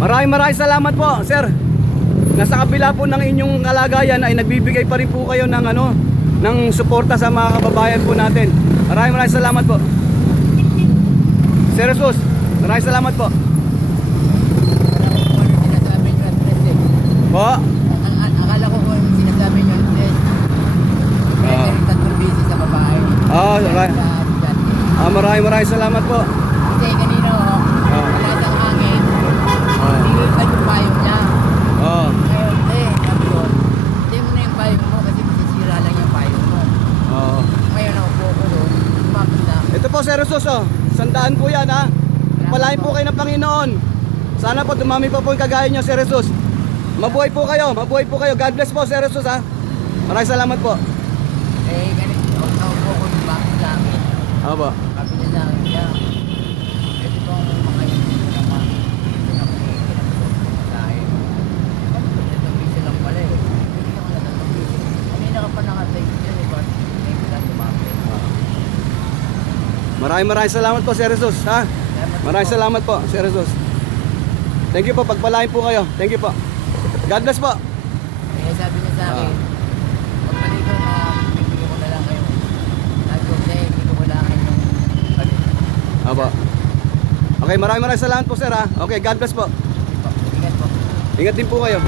Maraming maraming salamat po, sir. Nasa kabila po ng inyong kalagayan ay nagbibigay pa rin po kayo ng ano, ng suporta sa mga kababayan po natin. Maraming maraming salamat po. Sir Jesus, maraming salamat po. Po. Akala ko kung sinasabi nyo at press. Kaya Ah. ganun tatlong busy sa babae. Ah, alright. Sa bigat. Ah, maraming maraming salamat po. Kasi kanina oh, Ah. wala siyang hangin. Ah. Nilipan yung payong niya. Oh. Ngayon, eh, sabi ko, hindi mo na yung payong mo kasi masisira lang yung payong mo. Oh. Ngayon, naupo ko doon, lumapit na. Ito po Sir oh. Sandaan po yan ha. Palain po kayo ng Panginoon. Sana po dumami po po yung kagaya nyo Sir Jesus. Mabuhay po kayo, mabuhay po kayo. God bless po Sir Jesus ha. Maraming salamat po. Eh, ganito, naupo ko lumapit sa akin. Aba. Sabi niya sa akin, yeah, pwede bang makainin ko naman? Ito na kung sa akin. Sabi ko, tatlong piso lang pala eh. Hindi ako na tatlong piso. Kanina ka pa naka-text dyan eh, but ngayon ko lang lumapit. Maraming maraming salamat po Sir Jesus ha. Maraming salamat po Sir Jesus. Thank you po, pagpalain po kayo. Thank you po. God bless po. Kaya sabi niya sa akin, Ah. magpalit ko na bibigyan ko na lang kayo. Sabi ko, hindi, hindi ko kailangan yung palit. Aba. Okay, maraming maraming salamat po Sir ha. Okay, God bless po, Ingat po. Ingat din po kayo.